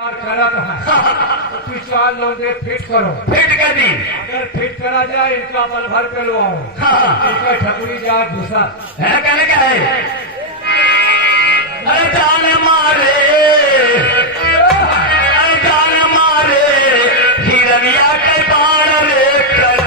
करा तो है तो 4 लोगे फिट करो। फिट कर दी। अगर फिट करा जाए इनका पल भर पे लो आओ। इनका ठकुरी जाए घुसा है कहने क्या है। अरे जान मारे हिरनिया के बाण रे कर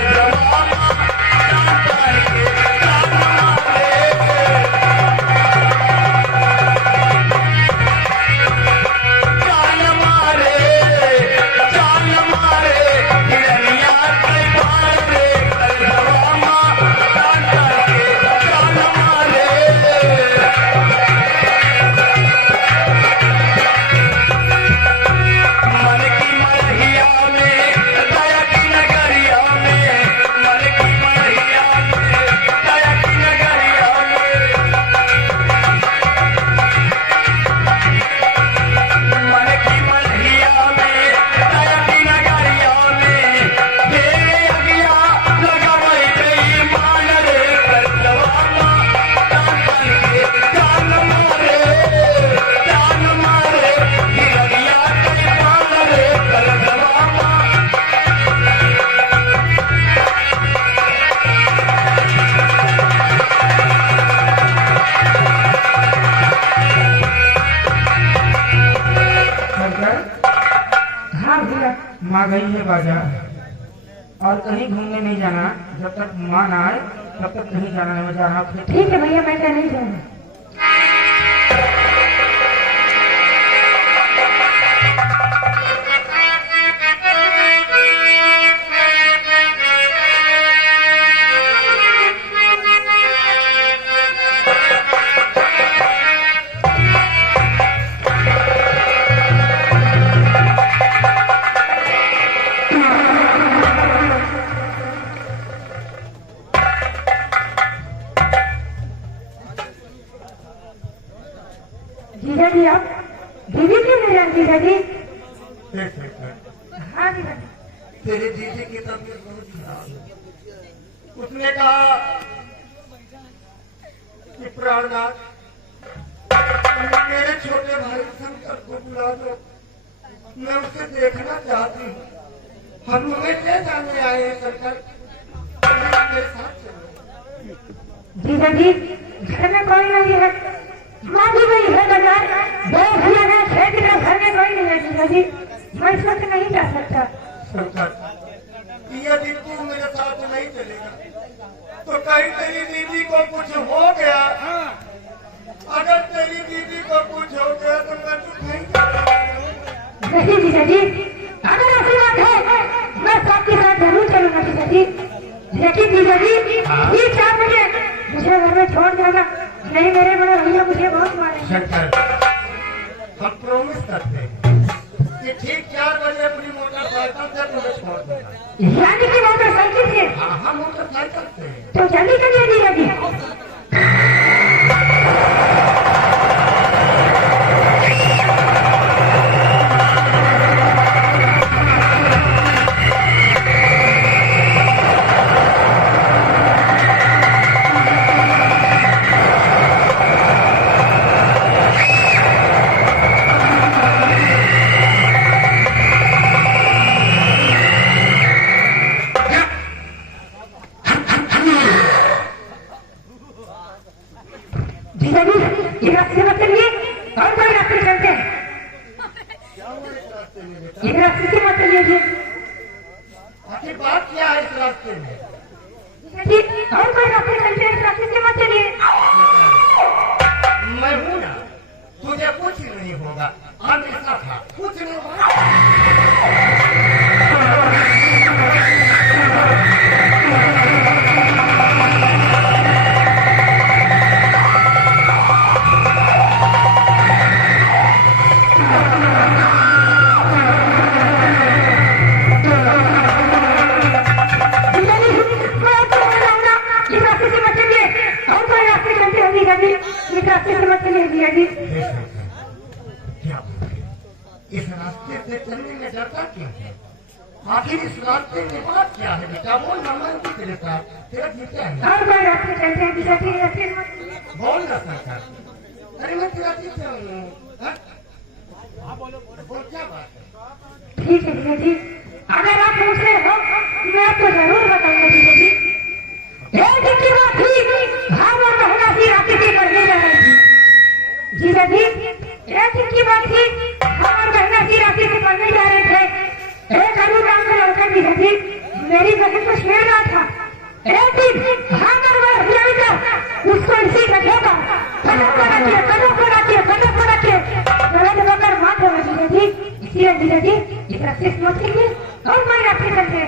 माँ गई है बाजार और कहीं घूमने नहीं जाना। जब तक माँ ना आए तब तक कहीं जाना नहीं। मैं जा रहा हूँ। ठीक है भैया, मैं नहीं जाऊंगा। जीजा जी, आप दीदी क्यों नहीं जान जीजा जी? हाँ जीजा जी। तेरी दीदी की तबीयत बहुत खराब है। उसने कहा कि प्राणनाथ मेरे छोटे भाई शंकर को बुला दो, मैं उसे देखना चाहती हूँ। हम उन्हें ले जाने आए हैं शंकर, मेरे साथ चलो। जीजा जी, घर में कोई नहीं है। माँ भी गई है बाजार, 2 भैया है, 6 दिन घर में कोई नहीं है जीजा जी। मैं इस वक्त नहीं जा सकता। शंकर, यदि तू मेरे साथ नहीं चलेगा तो कहीं तेरी दीदी को कुछ हो गया। अगर तेरी दीदी को कुछ हो गया तो मैं तो नहीं जीजा जी, अगर ऐसी बात है मैं सबके साथ जरूर चलूंगा जीजा जी। लेकिन जीजा जी, ये 4 बजे मुझे घर में छोड़ देना, नहीं मेरे बड़े भैया मुझे बहुत मारेंगे। शंकर, हम प्रॉमिस करते हैं कि ठीक 4 बजे अपनी मोटरसाइकिल से तुम्हें छोड़ देगा। यानी कि मोटरसाइकिल से? हाँ, हम मोटरसाइकिल से। तो जल्दी करिए जीजा जी। जीजा जी, ये रास्ते मत चलिए और कोई रास्ते चलते हैं। ये रास्ते से मत चलिए जी। आखिर बात क्या है इस रास्ते में? जीजा जी, और कोई रास्ते चलते हैं, इस रास्ते से मत चलिए। मैं हूँ ना, तुझे कुछ नहीं होगा। हमेशा था, कुछ नहीं होगा। इस रास्ते से चलने में डरता क्यों है? आखिर इस रास्ते में बात क्या है बेटा? बोल ना, मैं भी तेरे साथ। तेरा जी क्या है? और कोई रास्ते चलते हैं जीजा जी, रास्ते बोल ना शंकर। अरे मैं तेरा जी क्या हूँ? बोल क्या बात है? ठीक है जीजा जी, अगर आप पूछ रहे हो तो मैं आपको जरूर बताऊंगा जीजा जी। एक दिन की बात थी, हम और बहना सी रात्रि से पढ़ने जा रही थी। जीजा जी, एक दिन की बात थी, हम और बहना सी रात्रि से पढ़ने जा रहे थे। एक अनु नाम का लड़का जीजा जी मेरी बहन को छेड़ रहा था। एक दिन हम और वह लड़का उसको इसी जगह पर कदम बना के गलत होकर मार देगा जीजा जी। इसलिए जीजा जी इस रास्ते से मत लीजिए और मैं रास्ते चलते।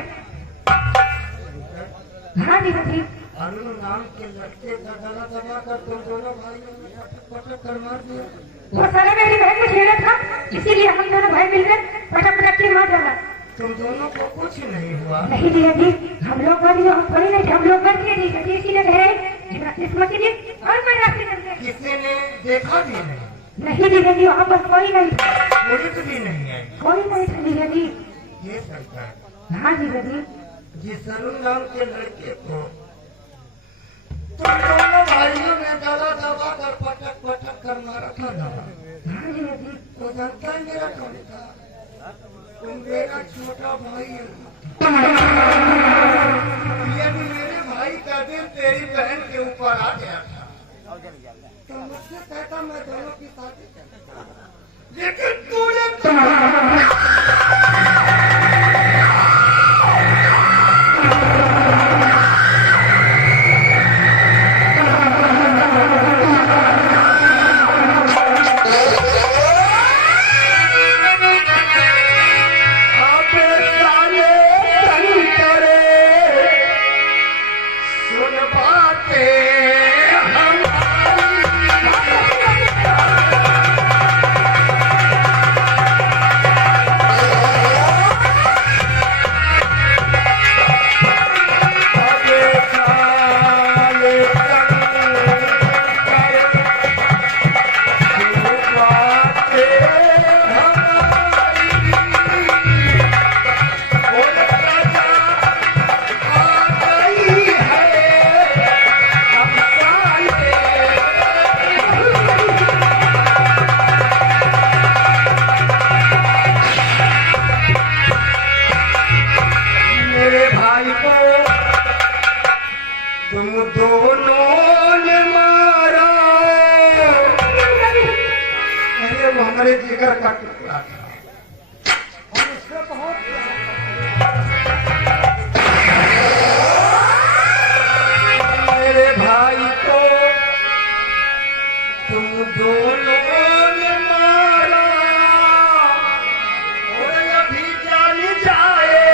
हाँ जीजा जी। अनु नाम के लड़के का गला दबा कर तुम दोनों भाइयों ने पटक कर मार दिया। वो साला मेरी बहन को छेड़ा था, इसीलिए हम दोनों भाई मिलकर पटक के मार डाला। तुम दोनों को कुछ नहीं हुआ? नहीं जीजा जी, हम लोग बड़ी नहीं थे, हम लोग बच गए जीजा जी। इसीलिए कह रहे इस रास्ते से मत लीजिए और मैं रास्ते चलते। किसी ने देखा भी नहीं? नहीं जीजा जी, वहाँ पर कोई नहीं था। पुलिस भी नहीं आई? कोई नहीं था जीजा जी। ये सरकार। हाँ जीजा जी। जिस अनु नाम के लड़के को तुम दोनों भाइयों ने गला दबा कर पटक कर मारा था ना, हाँ जीजा जी। तो जानता है मेरा कौन था? तुम मेरा छोटा भाई है। यदि मेरे भाई का दिल तेरी बहन के ऊपर आ गया था तो मुझसे कहता मैं दोनों की शादी करता, लेकिन तूने हमारे जिगर का टुकड़ा था और उससे बहुत मेरे भाई को तुम दोनों ने मारा और अभी जान जाए साले।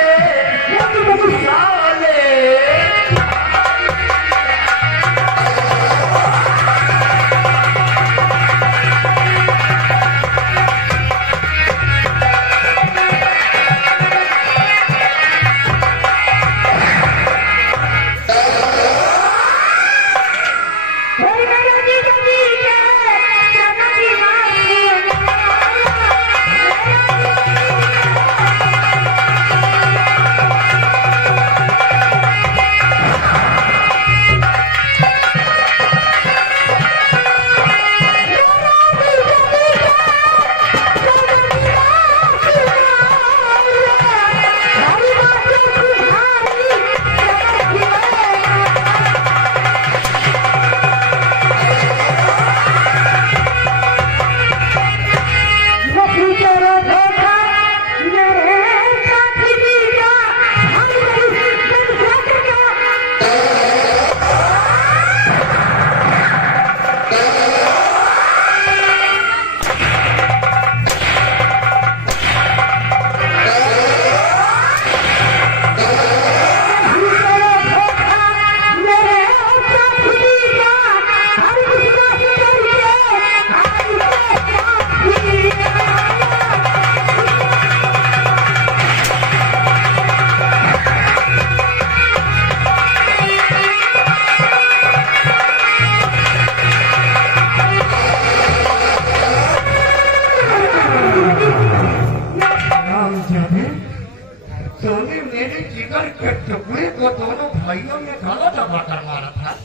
तूने मेरे जिगर के टुकड़े को दोनों भाइयों ने गला दबा कर मारा था।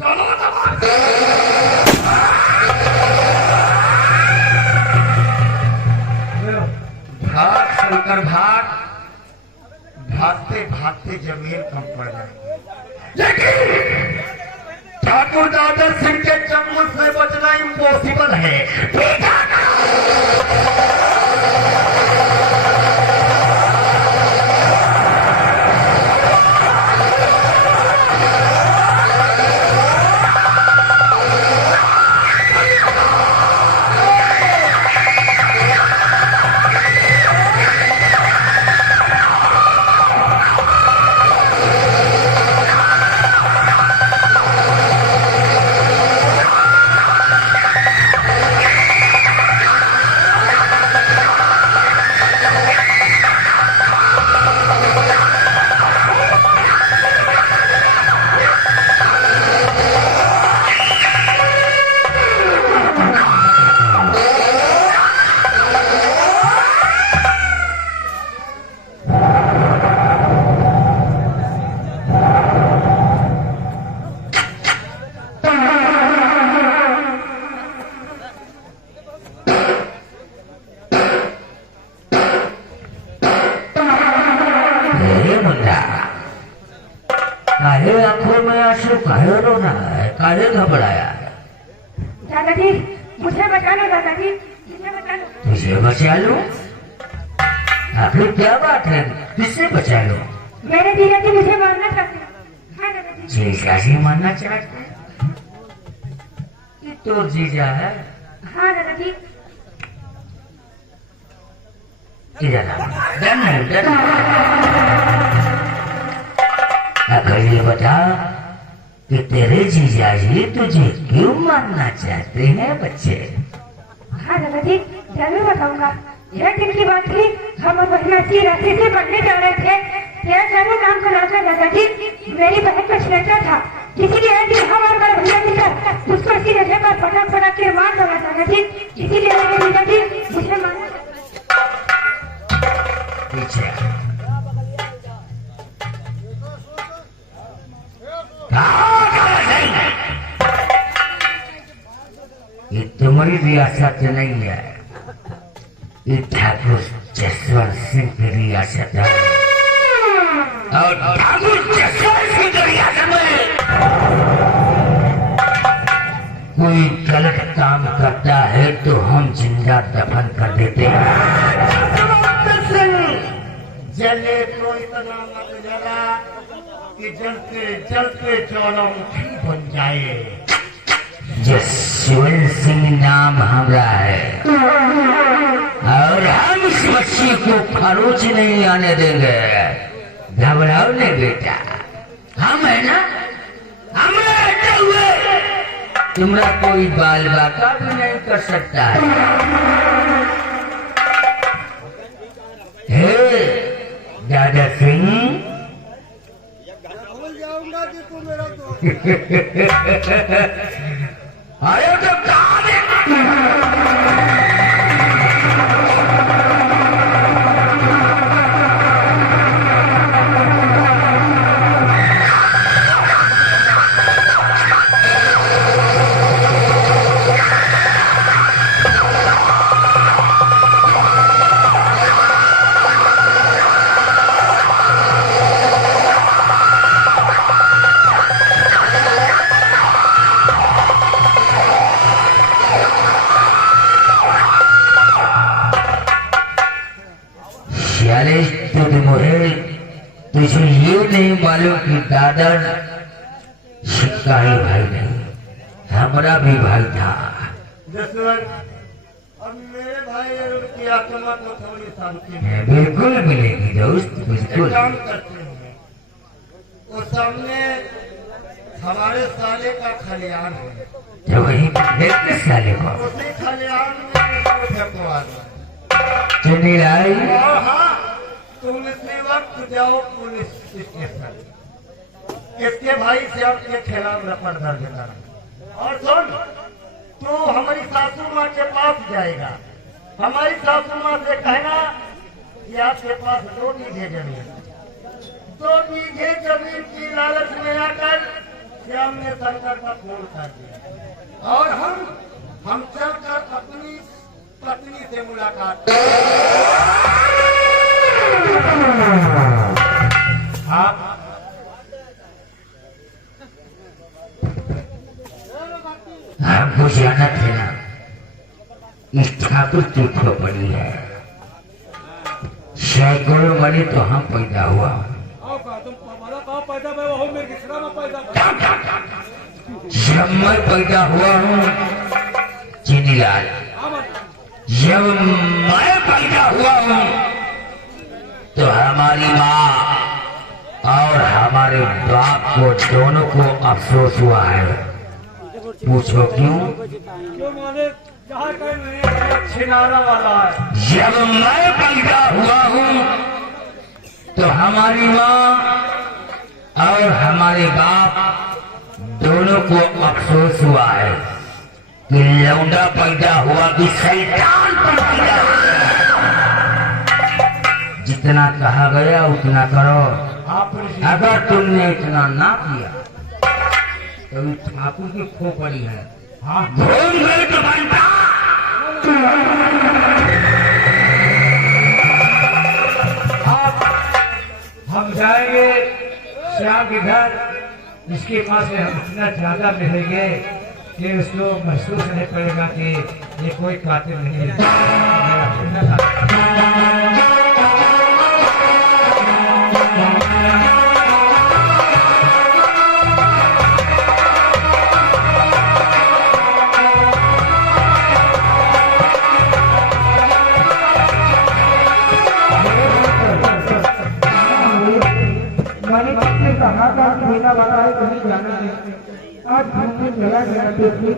गला दबा। भाग शंकर भाग, भागते भागते जमीन कम पड़ जाएगी, लेकिन ठाकुर दादर सिंह के चंगुल से बचना इम्पॉसिबल है। काहे आंखों में आंसू, काहे रो रहा है, काहे घबराया है? दादाजी मुझे बचा लो, दादाजी मुझे बचा लो। तुझे बचा लो? आखिर क्या बात है, किससे बचा लो? मेरे जीजाजी मुझे मारना चाहते हैं। हाँ दादाजी। जीजाजी मारना चाहते हैं? ये तो जीजा है। हाँ दादाजी। अगर ये बता कि तेरे जीजाजी तुझे क्यों मारना चाहते हैं बच्चे? हाँ दादाजी जरूर बताऊंगा। एक दिन की बात थी, हम और बहन ऐसी रास्ते से पढ़ने जा रहे थे। तेरा चारों काम को लौटा दादाजी, मेरी बहन का छिलका था, इसीलिए एक दिन हम और मेरे भैया मिलकर उसको इसी जगह पर फटक फटक के मार डाला दादाजी। इसीलिए मेरे जीजाजी मुझे मारना पीछे ये तुम्हारी रियासत नहीं है, ये ठाकुर जसवंत सिंह की रियासत है। और ठाकुर जसवंत सिंह की रियासत में कोई गलत काम करता है तो हम जिंदा दफन कर देते हैं। जले तो इतना मत जला कि जलते जलते ज्वालामुखी बन जाए। जसवंत सिंह नाम हमारा है और हम इस बच्ची को खरोच नहीं आने देंगे। घबराओ नहीं बेटा, हम है ना, हम रहते हुए तुम्हारा कोई बाल बाका भी नहीं कर सकता है। हे दादा सिंह, भूल जाऊंगा कि तू मेरा दोस्त। अरे तो कहाँ तुझे ये नहीं मालूम कि दादर शिकारी भाई नहीं, हमारा भी भाई था। जसवंत, अब मेरे भाई और उनकी आत्मा को थोड़ी शांति बिल्कुल मिलेगी दोस्त, बिल्कुल। काम करते हैं, वो सामने हमारे साले का खलियान है, तो वही देखते साले को उसी खलियान में फेंकवा दो। चुनी लाई और हाँ, तुम इसी वक्त जाओ पुलिस स्टेशन, इसके भाई से आपके खिलाफ रपट दर्ज करा। और सुन, तू हमारी सासू माँ के पास जाएगा, हमारी सासू माँ से कहना कि आपके पास 2 बीघे जमीन, 2 बीघे जमीन की लालच में आकर श्याम ने शंकर का खून कर दिया। और हम चलकर अपनी पत्नी से मुलाकात। आप हमको जाना थे ना, इस ठाकुर की खोपड़ी है, सैकड़ों मरे तो हम पैदा हुआ। जब मैं पैदा हुआ हूँ चीनीलाल, जब मैं पैदा हुआ हूँ तो हमारी माँ और हमारे बाप को दोनों को अफसोस हुआ है। पूछो क्यों? क्यों मालिक? जहाँ कहीं छिनारा वाला है। जब मैं पैदा हुआ हूँ तो हमारी माँ और हमारे बाप दोनों को अफसोस हुआ है कि लौंडा पैदा हुआ कि शैतान पैदा हुआ। जितना कहा गया उतना करो। आप अगर तुमने इतना ना किया तो ठाकुर की खोपड़ी है। हाँ घूमघाट बनता। आप हम जाएंगे श्याम के घर, इसके पास से हम इतना ज्यादा मिलेंगे कि उसको महसूस नहीं पड़ेगा कि ये कोई कातिल नहीं है। मैंने किसने कहा था खेला वाला है कहीं जाना है, आज घूमने चला गया देखिए।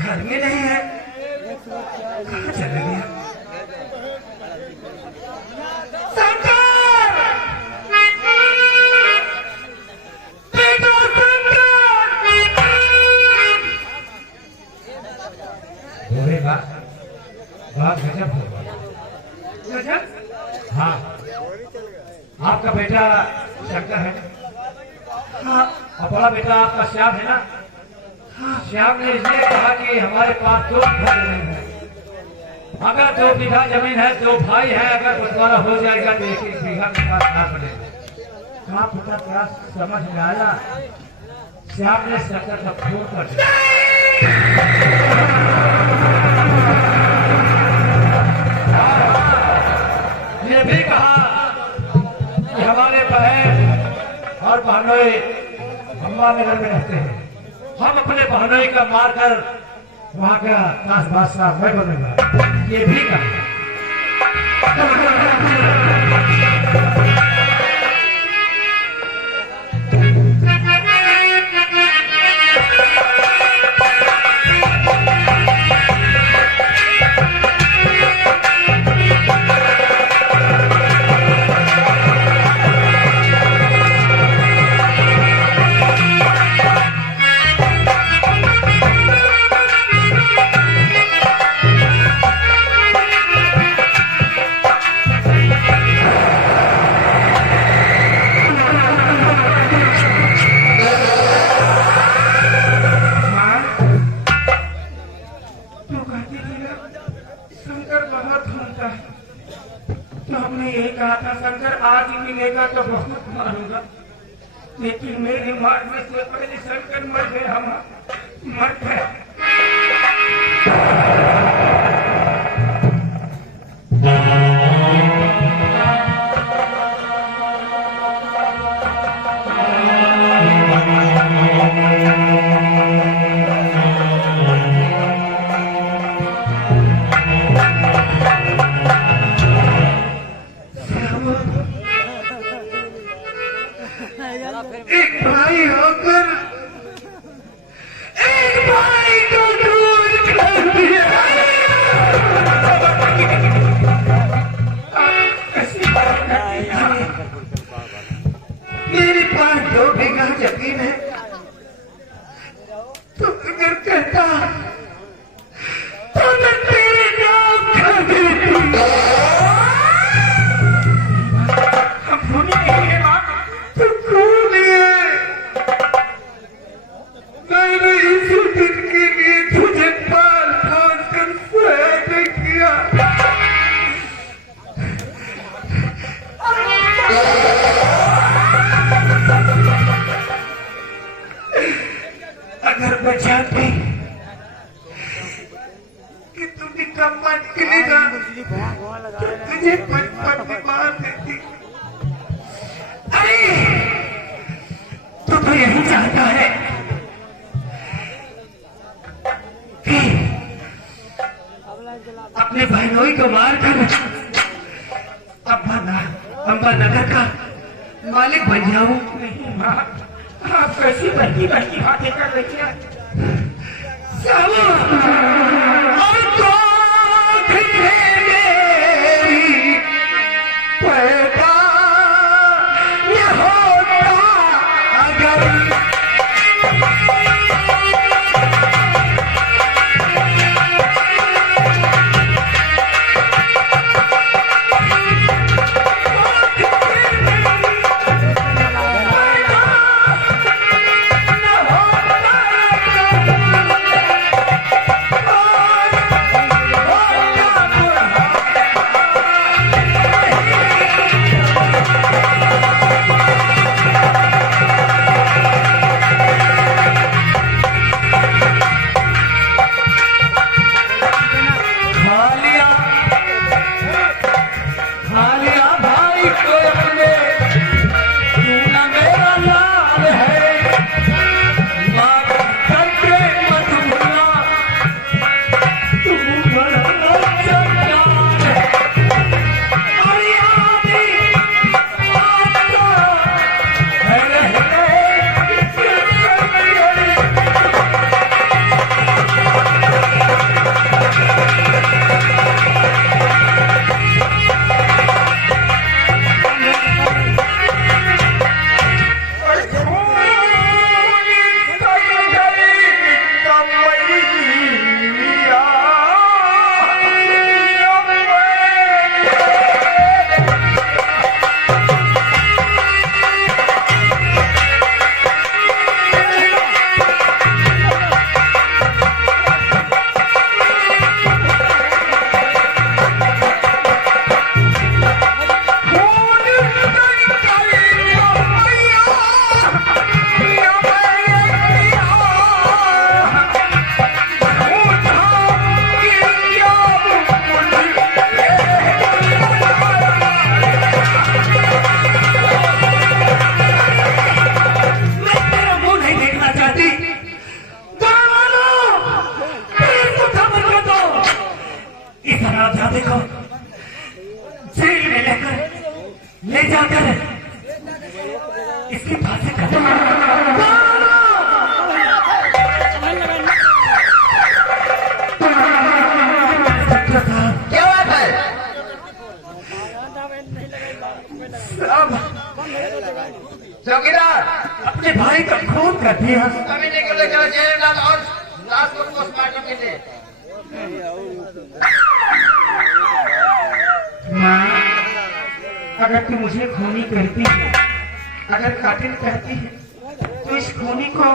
घर में नहीं है, कहाँ चला गया? शंकर! बेटा शंकर! बोले बात गजब होगा। गजब? हाँ, आपका बेटा शंकर है। हाँ, और बड़ा बेटा आपका श्याम है ना? श्याम ने इसलिए कहा कि हमारे पास 2 बीघा जमीन है। अगर 2 बीघा जमीन है, 2 भाई है, अगर बंटवारा हो जाएगा तो 1-1 बीघा के पास ना पड़ेगा। कहा पता क्या समझ में आया? श्याम ने शंकर का फोन कर दिया। ये भी कहा कि हमारे बहन और बहनोई अम्बा नगर में रहते हैं, हम अपने बहनोई का मारकर वहाँ का दास बादशाह मैं बनूंगा। ये भी कहा। शंकर आज ही मिलेगा तो बहुत मारूंगा, लेकिन मेरी मारने से पहले शंकर मर गए, हम मर गए। एक भाई होकर एक भाई को दूर कर दिया। ऐसी बात करती है। मेरे पास 2 बीघा जमीन है, तो अगर कहता तो मैं तेरे नाम कर देती। हम भूल गए माँ, तो कौन है? मैंने इसी दिन के लिए तुझे पाल पोस कर सहायता किया। अगर मैं चाहती कि तू निकम्मा निकलेगा तो तुझे बचपन में मार देती। अरे तो यही चाहता है कि अपने बहनोई को मारकर अम्बा नगर का मालिक बन जाऊं। नहीं माँ, आप कैसी बहती बहती बातें कर रही हैं? और तो मेरी पैदा न होता अगर कहती है कमीने के लिए चलो जेल डाल और लाश को पोस्टमार्टम के लिए। माँ, अगर तू मुझे खूनी कहती है, अगर कातिल कहती है, तो इस खूनी को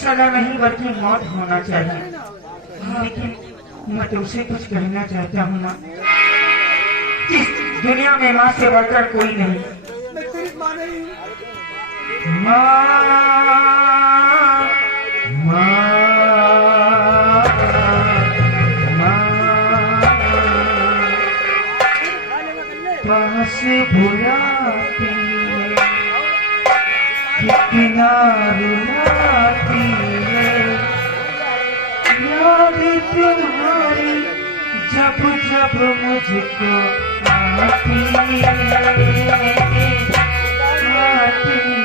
सजा नहीं बल्कि मौत होना चाहिए। लेकिन मैं तुमसे कुछ कहना चाहता हूँ माँ, इस दुनिया में माँ से बढ़कर कोई नहीं। माँ, माँ, पास बुलाती है, कितना रुलाती है, याद तुम्हारी जब जब मुझको आती है, आती